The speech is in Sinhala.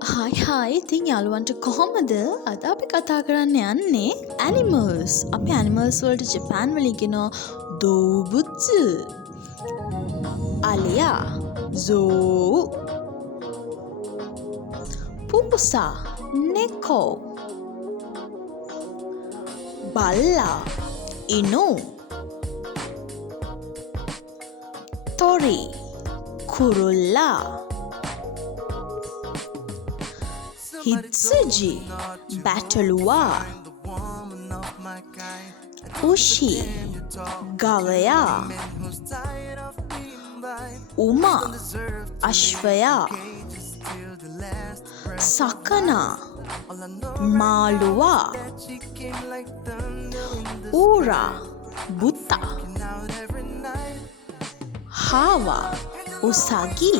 හායි ඉතින් යාළුවන්ට කොහොමද? අද අපි කතා කරන්න යන්නේ animals. අපි animals වලට ජපාන් වලින් කියනවා දෝබුත්සු. අලියා zoo. පුපුසා neko. බල්ලා inu. tori kurulla. හිත්සජි බැටළුවා උෂි ගවයා උමා අශ්වයා සකනා මාළුවා ඌරා බුතා හාවා උසගි